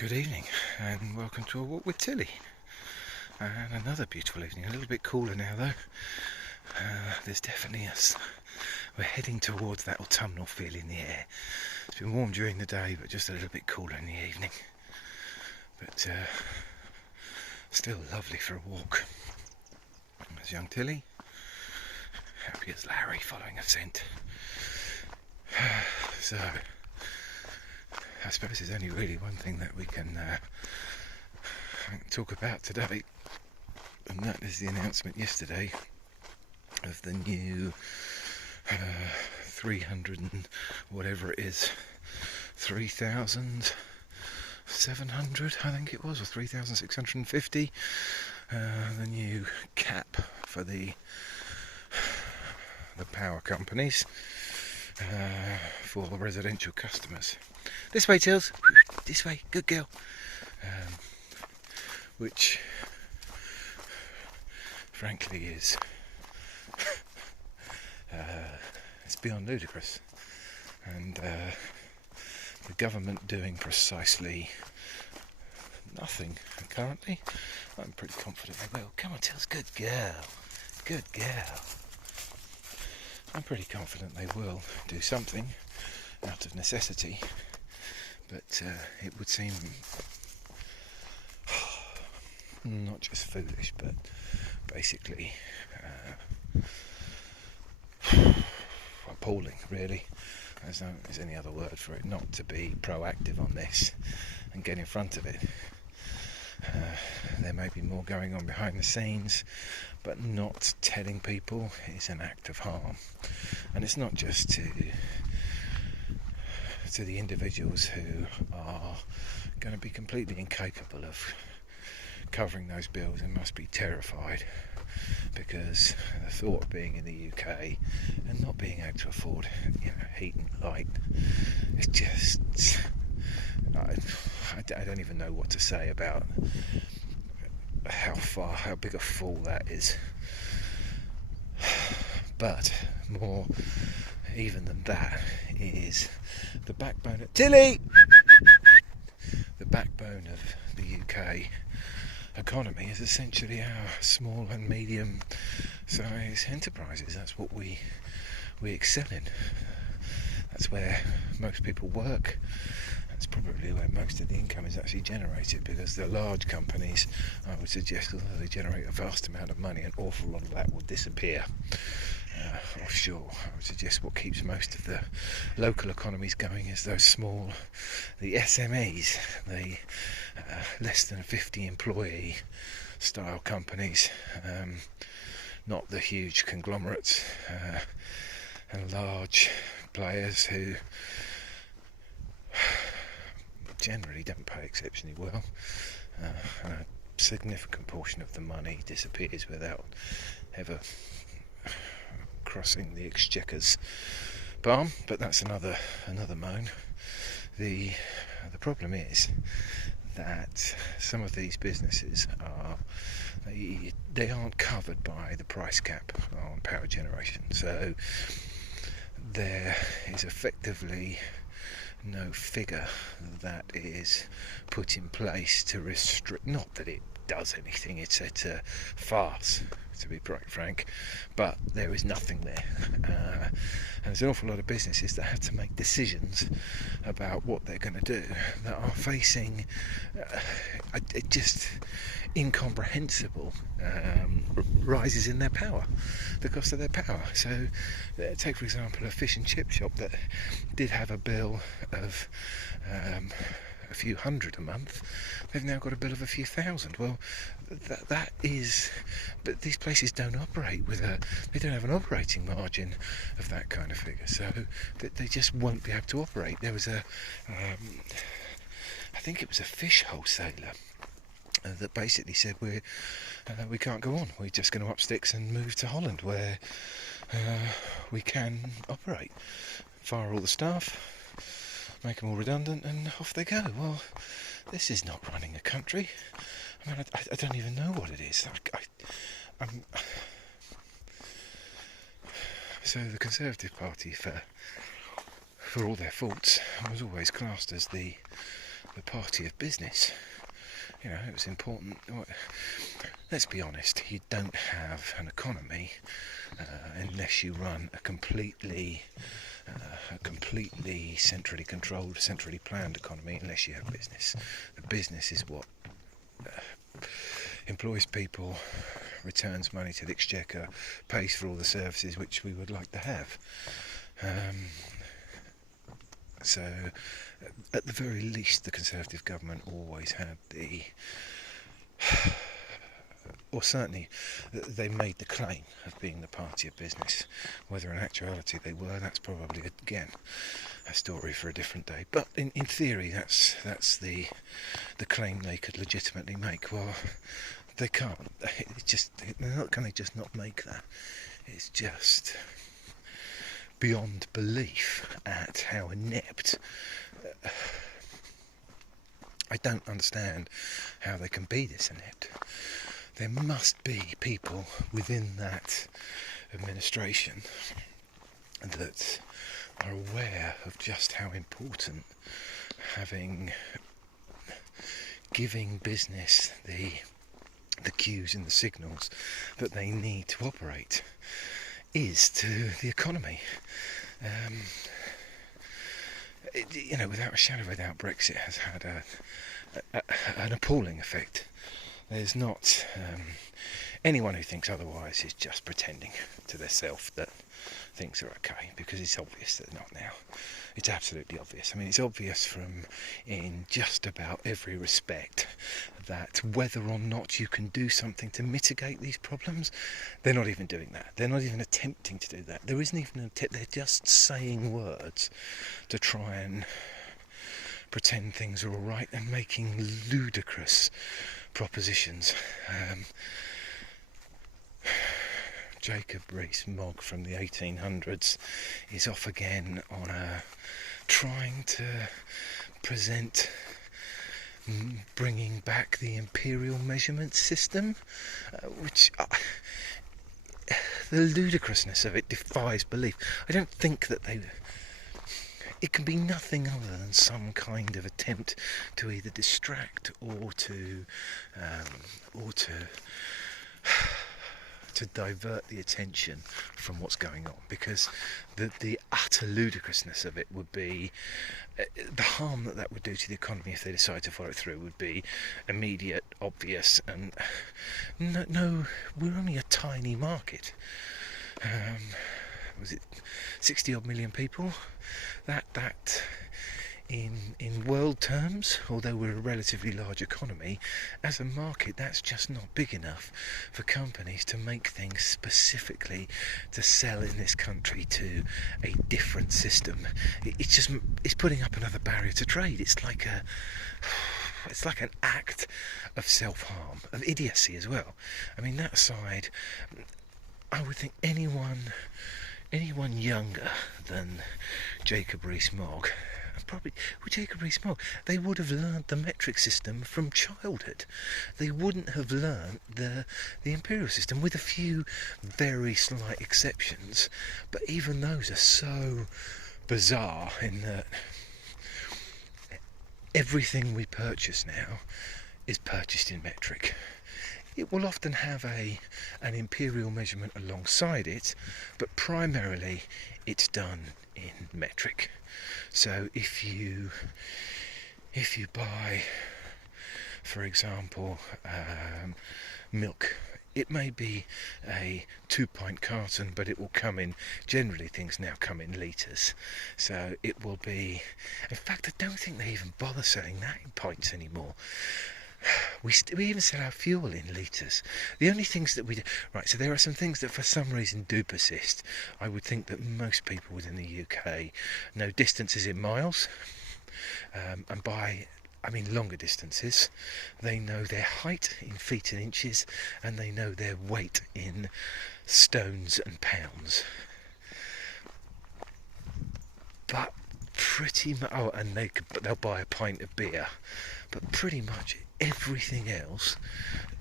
Good evening and welcome to A Walk with Tilly. And another beautiful evening, a little bit cooler now though. There's definitely we're heading towards that autumnal feel in the air. It's been warm during the day but just a little bit cooler in the evening. But still lovely for a walk. There's young Tilly, happy as Larry following a scent. So I suppose there's only really one thing that we can talk about today, and that is the announcement yesterday of the new 300 and whatever it is, 3,700 I think it was, or 3,650, the new cap for the power companies for residential customers. This way, Tills. This way. Good girl. Which, frankly, is it's beyond ludicrous, and the government doing precisely nothing currently. I'm pretty confident they will. Come on, Tills. Good girl. Good girl. I'm pretty confident they will do something out of necessity. But it would seem not just foolish, but basically appalling, really. There's any other word for it, not to be proactive on this and get in front of it. There may be more going on behind the scenes, but not telling people is an act of harm. And it's not just to the individuals who are going to be completely incapable of covering those bills and must be terrified because the thought of being in the UK and not being able to afford, heat and light, it's just I don't even know what to say about how big a fool that is. But more even than that is the backbone of Tilly. The backbone of the UK economy is essentially our small and medium size enterprises. That's what we excel in. That's where most people work. That's probably where most of the income is actually generated, because the large companies, I would suggest, although they generate a vast amount of money, an awful lot of that will disappear offshore. I would suggest what keeps most of the local economies going is those small, the SMEs, the less than 50 employee style companies, not the huge conglomerates and large players who generally don't pay exceptionally well. And a significant portion of the money disappears without ever crossing the Exchequer's palm, but that's another moan. The problem is that some of these businesses they aren't covered by the price cap on power generation, so there is effectively no figure that is put in place to restrict. Not that it does anything, it's a farce, to be quite frank, but there is nothing there. And there's an awful lot of businesses that have to make decisions about what they're going to do that are facing just incomprehensible rises in their power, the cost of their power. So take, for example, a fish and chip shop that did have a bill of a few hundred a month. They've now got a bill of a few thousand. Well, that is, but these places don't operate they don't have an operating margin of that kind of figure, so they just won't be able to operate. There was I think it was a fish wholesaler that basically said we can't go on. We're just going to up sticks and move to Holland, where we can operate, fire all the staff, make them all redundant, and off they go. Well, this is not running a country. I mean, I don't even know what it is. So the Conservative Party, for all their faults, was always classed as the the party of business. You know, it was important. Let's be honest, you don't have an economy unless you run a completely centrally controlled, centrally planned economy, unless you have business. The business is what employs people, returns money to the exchequer, pays for all the services which we would like to have. So, at the very least, the Conservative government always had or certainly they made the claim of being the party of business. Whether in actuality they were, that's probably, again, a story for a different day. But in theory, that's the claim they could legitimately make. Well, they can't. They're not going to just not make that. It's just beyond belief at how inept. I don't understand how they can be this inept. There must be people within that administration that are aware of just how important giving business the cues and the signals that they need to operate is to the economy. Without a shadow of a doubt, Brexit has had an appalling effect. There's not anyone who thinks otherwise is just pretending to themselves that things are okay, because it's obvious that they're not now. It's absolutely obvious. I mean, it's obvious in just about every respect that whether or not you can do something to mitigate these problems, they're not even doing that. They're not even attempting to do that. There isn't even an attempt. They're just saying words to try and pretend things are all right and making ludicrous propositions. Jacob Rees-Mogg from the 1800s is off again on trying to present bringing back the imperial measurement system, which the ludicrousness of it defies belief. I don't think that it can be nothing other than some kind of attempt to either distract or to divert the attention from what's going on, because the utter ludicrousness of it would be the harm that would do to the economy if they decide to follow it through would be immediate, obvious, and no, we're only a tiny market. Was it 60 odd million people? That in world terms, although we're a relatively large economy, as a market, that's just not big enough for companies to make things specifically to sell in this country to a different system. It's putting up another barrier to trade. It's like an act of self-harm, of idiocy as well. I mean, that aside, I would think anyone younger than Jacob Rees-Mogg, probably with Jacob Rees-Mogg, they would have learned the metric system from childhood. They wouldn't have learned the imperial system, with a few very slight exceptions. But even those are so bizarre in that everything we purchase now is purchased in metric. It will often have an imperial measurement alongside it, but primarily it's done in metric. So if you buy, for example, milk, it may be a 2-pint carton, but it will come in, generally things now come in litres. So it will be, in fact, I don't think they even bother selling that in pints anymore. We even sell our fuel in litres. The only things that we do... Right, so there are some things that for some reason do persist. I would think that most people within the UK know distances in miles, and by... I mean longer distances. They know their height in feet and inches, and they know their weight in stones and pounds. But pretty much... Oh, and they'll buy a pint of beer. But pretty much everything else,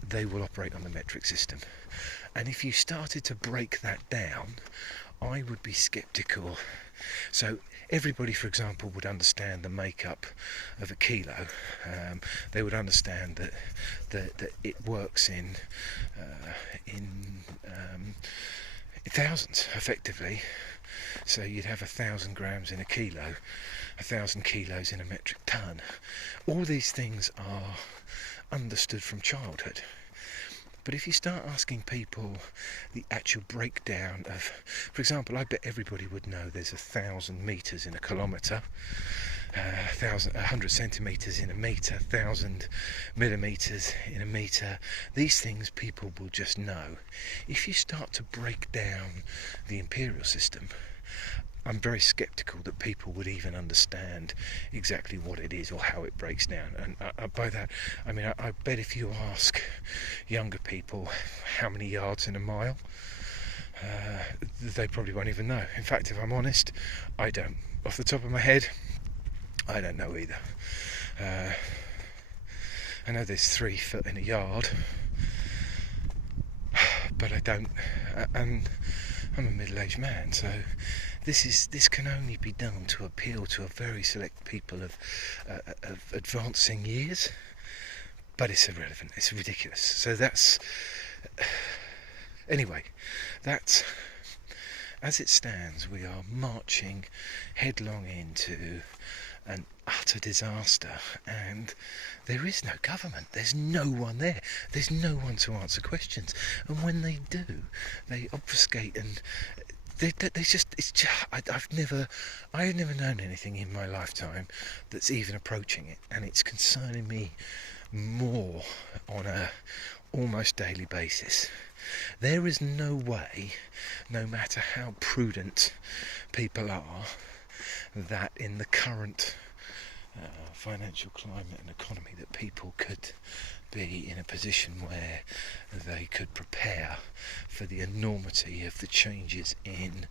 they will operate on the metric system. And if you started to break that down, I would be sceptical. So everybody, for example, would understand the makeup of a kilo. They would understand that it works in thousands, effectively. So you'd have 1,000 grams in a kilo, 1,000 kilos in a metric ton. All these things are understood from childhood. But if you start asking people the actual breakdown of, for example, I bet everybody would know there's 1,000 metres in a kilometre, 100 centimetres in a metre, 1,000 millimetres in a metre. These things people will just know. If you start to break down the imperial system, I'm very sceptical that people would even understand exactly what it is or how it breaks down. And by that, I mean, I bet if you ask younger people how many yards in a mile, they probably won't even know. In fact, if I'm honest, I don't. Off the top of my head, I don't know either. I know there's 3 foot in a yard, but I don't. And I'm a middle-aged man, so this can only be done to appeal to a very select people of advancing years. But it's irrelevant. It's ridiculous. So that's anyway. That's as it stands. We are marching headlong into an utter disaster, and there is no government. There's no one there. There's no one to answer questions, and when they do, they obfuscate and I've never known anything in my lifetime that's even approaching it, and it's concerning me more on a almost daily basis. There is no way, no matter how prudent people are, that in the current financial climate and economy that people could be in a position where they could prepare for the enormity of the changes in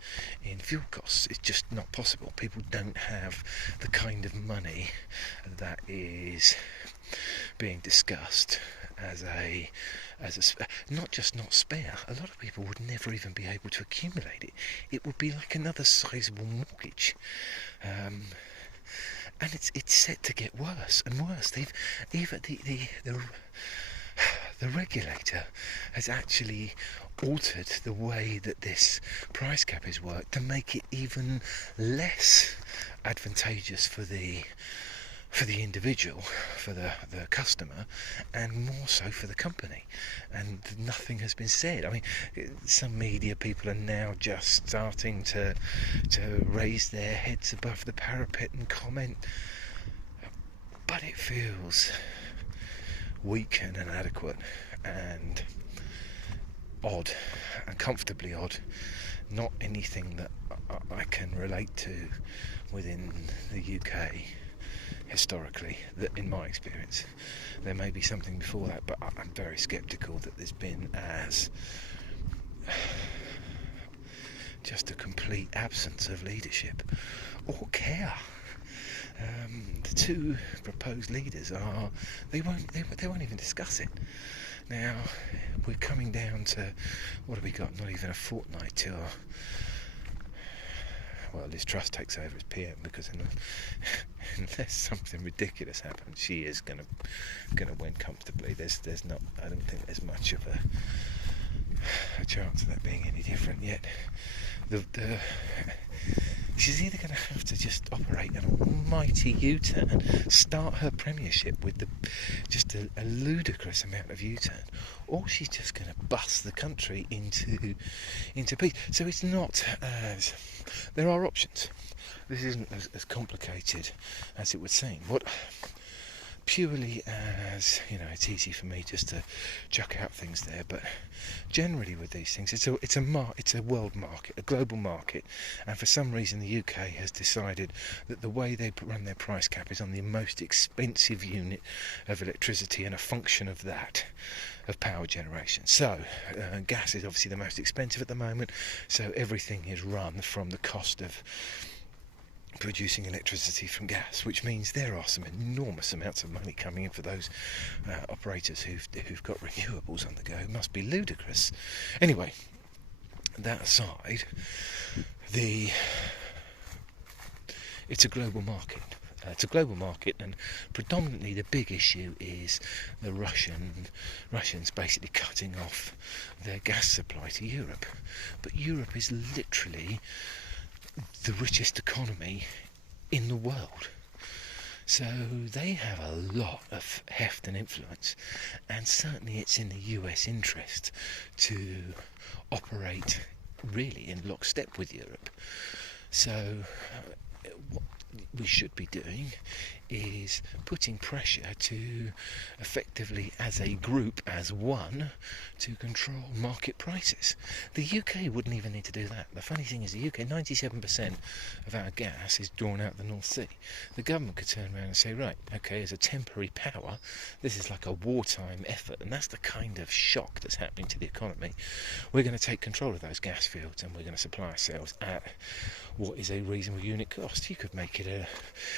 fuel costs. It's just not possible. People don't have the kind of money that is being discussed as not spare. A lot of people would never even be able to accumulate it. It would be like another sizable mortgage. And it's set to get worse and worse. The regulator has actually altered the way that this price cap is worked to make it even less advantageous for the individual, for the customer, and more so for the company. And nothing has been said. I mean, some media people are now just starting to raise their heads above the parapet and comment, but it feels weak and inadequate and odd, uncomfortably odd. Not anything that I can relate to within the UK historically, that in my experience. There may be something before that, but I'm very sceptical that there's been as just a complete absence of leadership or care. The two proposed leaders they won't even discuss it. Now we're coming down to, what have we got? Not even a fortnight till Liz Truss takes over as PM, because unless something ridiculous happens, she is gonna win comfortably. There's not. I don't think there's much of a chance of that being any different yet. She's either going to have to just operate an almighty U-turn, start her premiership with just a ludicrous amount of U-turn, or she's just going to bust the country into peace. So it's not as... There are options. This isn't as complicated as it would seem. What purely as, it's easy for me just to chuck out things there, but generally with these things, it's a world market, a global market, and for some reason the UK has decided that the way they run their price cap is on the most expensive unit of electricity, and a function of that, of power generation. So gas is obviously the most expensive at the moment, so everything is run from the cost of producing electricity from gas, which means there are some enormous amounts of money coming in for those operators who've got renewables on the go. It must be ludicrous. Anyway, that aside, it's a global market. It's a global market, and predominantly the big issue is the Russians basically cutting off their gas supply to Europe. But Europe is literally the richest economy in the world. So they have a lot of heft and influence, and certainly it's in the US interest to operate really in lockstep with Europe. So what we should be doing is putting pressure to effectively, as a group, as one, to control market prices. The UK wouldn't even need to do that. The funny thing is the UK, 97% of our gas is drawn out of the North Sea. The government could turn around and say, right, okay, as a temporary power, this is like a wartime effort, and that's the kind of shock that's happening to the economy. We're going to take control of those gas fields, and we're going to supply ourselves at what is a reasonable unit cost. You could make it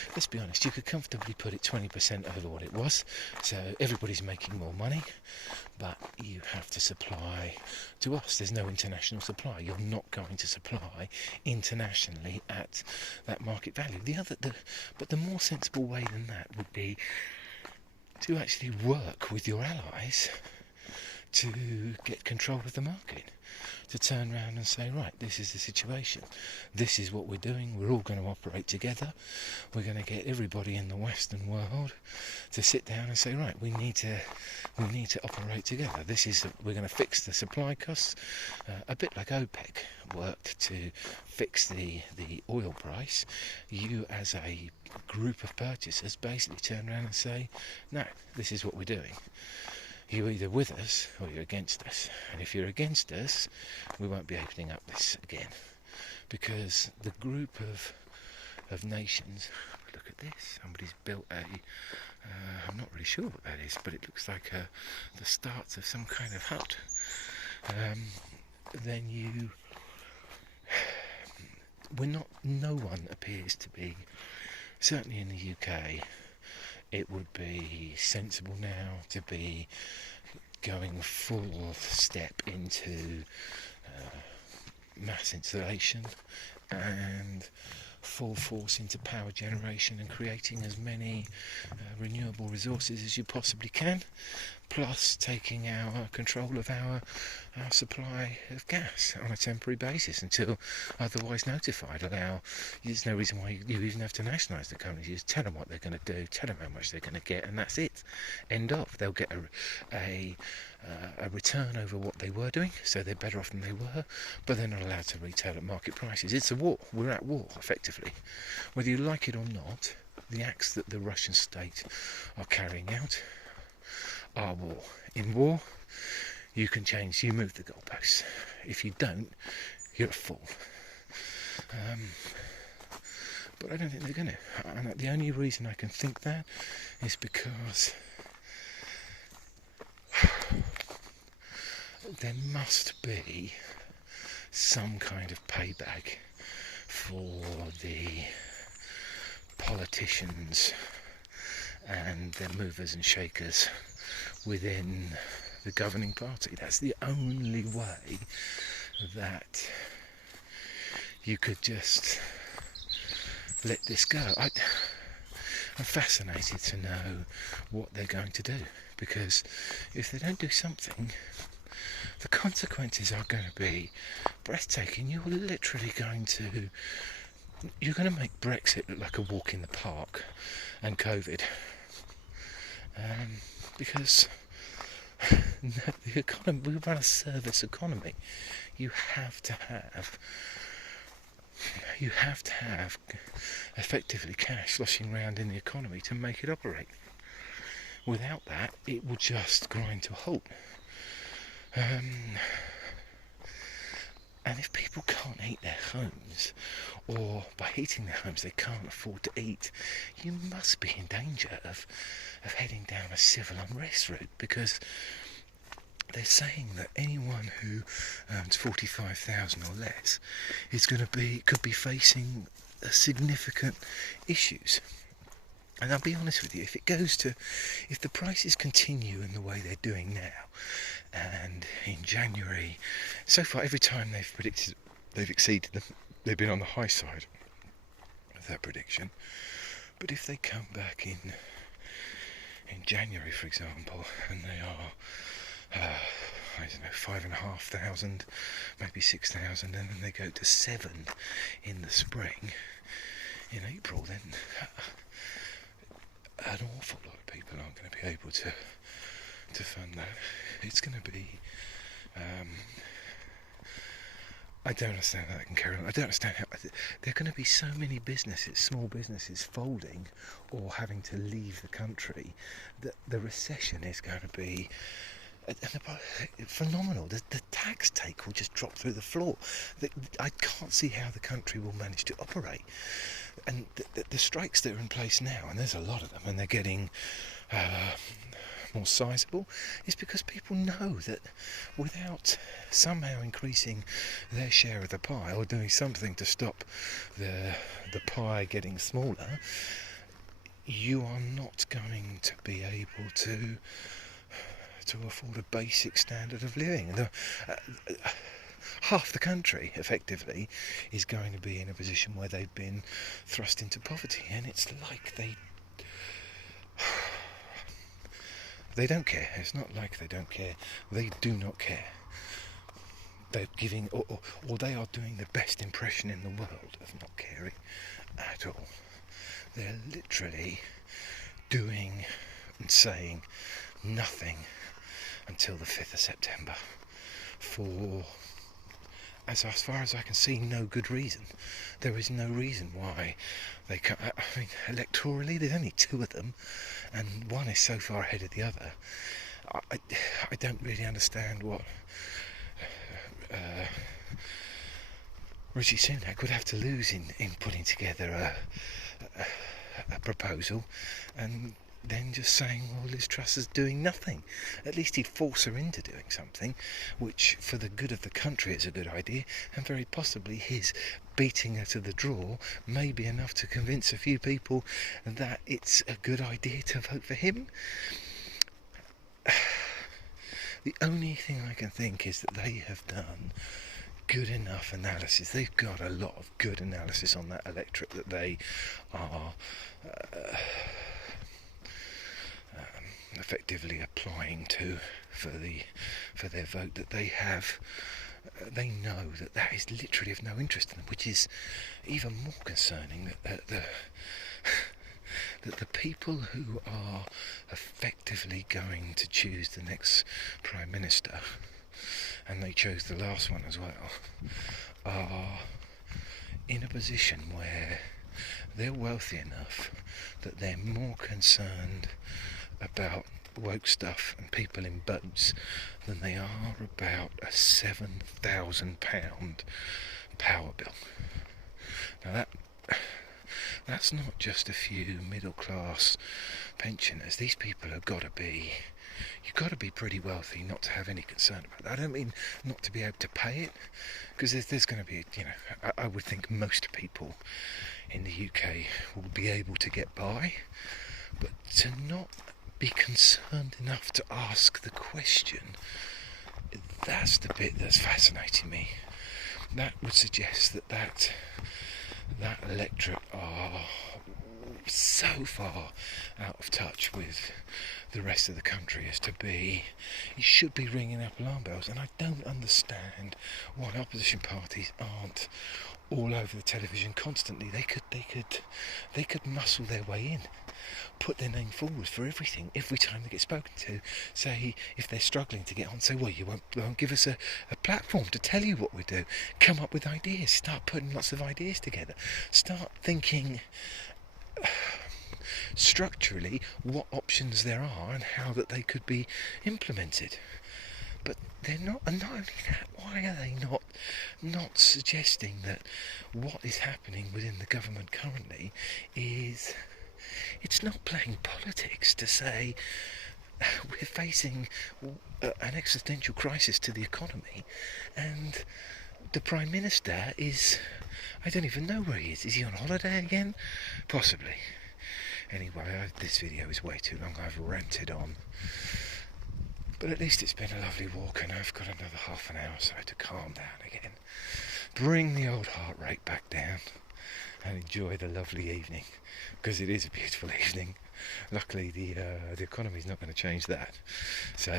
let's be honest, you could comfortably put it 20% over what it was, so everybody's making more money, but you have to supply to us. There's no international supply. You're not going to supply internationally at that market value. But the more sensible way than that would be to actually work with your allies to get control of the market, to turn around and say, right, this is the situation, this is what we're doing, we're all going to operate together, we're going to get everybody in the Western world to sit down and say, right, we need to operate together. We're going to fix the supply costs, a bit like OPEC worked to fix the oil price. You as a group of purchasers basically turn around and say, no, this is what we're doing. You're either with us or you're against us. And if you're against us, we won't be opening up this again. Because the group of nations, look at this, somebody's built I'm not really sure what that is, but it looks like the starts of some kind of hut. No one appears to be, certainly in the UK, it would be sensible now to be going full step into mass installation and full force into power generation and creating as many renewable resources as you possibly can, plus taking our control of our supply of gas on a temporary basis until otherwise notified. There's no reason why you even have to nationalise the companies. You just tell them what they're going to do, tell them how much they're going to get, and that's it. End of. They'll get a return over what they were doing, so they're better off than they were, but they're not allowed to retail at market prices. It's a war. We're at war, effectively. Whether you like it or not, the acts that the Russian state are carrying out are war. In war, you move the goalposts. If you don't, you're a fool. But I don't think they're going to. And the only reason I can think that is because there must be some kind of payback for the politicians and their movers and shakers within the governing party. That's the only way that you could just let this go. I'm fascinated to know what they're going to do, because if they don't do something, the consequences are going to be breathtaking. You're going to make Brexit look like a walk in the park and COVID, because the economy, we run a service economy. You have to have effectively cash sloshing around in the economy to make it operate. Without that, it will just grind to a halt. And if people can't heat their homes, or by heating their homes they can't afford to eat, you must be in danger of heading down a civil unrest route, because they're saying that anyone who earns 45,000 or less could be facing significant issues. And I'll be honest with you, if the prices continue in the way they're doing now, And in January, so far, every time they've predicted, they've exceeded them. They've been on the high side of that prediction. But if they come back in January, for example, and they are, I don't know, 5,500, maybe 6,000, and then they go to 7 in the spring, in April, then an awful lot of people aren't going to be able to fund that. It's going to be, I don't understand how that can carry on. I don't understand how there are going to be so many businesses, small businesses, folding or having to leave the country, that the recession is going to be phenomenal. The tax take will just drop through the floor. I can't see how the country will manage to operate. And the strikes that are in place now, and there's a lot of them, and they're getting more sizable, is because people know that without somehow increasing their share of the pie or doing something to stop the pie getting smaller, you are not going to be able to afford a basic standard of living. Half the country, effectively, is going to be in a position where they've been thrust into poverty, and it's like they don't care. It's not like they don't care. They do not care. They're giving, or they are doing the best impression in the world of not caring at all. They're literally doing and saying nothing until the 5th of September for, as far as I can see, no good reason. There is no reason why they can't. I mean, electorally, there's only 2 of them, and one is so far ahead of the other. I don't really understand what Rishi Sunak would have to lose in putting together a proposal, and then just saying, well, Liz Truss is doing nothing. At least he'd force her into doing something, which for the good of the country is a good idea, and very possibly his beating her to the draw may be enough to convince a few people that it's a good idea to vote for him. The only thing I can think is that they have done good enough analysis. They've got a lot of good analysis on that electorate that they are effectively applying to for their vote, that they have. They know that is literally of no interest to them, which is even more concerning. That the people who are effectively going to choose the next Prime Minister, and they chose the last one as well, are in a position where they're wealthy enough that they're more concerned about woke stuff and people in boats than they are about a £7,000 power bill. Now that's not just a few middle class pensioners. These people have got to be, you've got to be pretty wealthy not to have any concern about that. I don't mean not to be able to pay it, because there's going to be, I would think most people in the UK will be able to get by, but to not be concerned enough to ask the question, that's the bit that's fascinating me. That would suggest that electorate are so far out of touch with the rest of the country as to be, it should be ringing up alarm bells. And I don't understand why opposition parties aren't all over the television constantly. They could muscle their way in, put their name forward for everything. Every time they get spoken to, say, if they're struggling to get on, say, well, you won't give us a platform to tell you what we do. Come up with ideas. Start putting lots of ideas together. Start thinking structurally what options there are and how that they could be implemented. But they're not, and not only that, why are they not suggesting that what is happening within the government currently is, it's not playing politics to say we're facing an existential crisis to the economy, and the Prime Minister is, I don't even know where he is. Is he on holiday again? Possibly. Anyway, this video is way too long. I've ranted on. But at least it's been a lovely walk, and I've got another half an hour or so to calm down again, bring the old heart rate back down, and enjoy the lovely evening, because it is a beautiful evening. Luckily the economy's not going to change that. So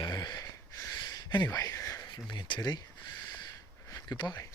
anyway, from me and Tilly, goodbye.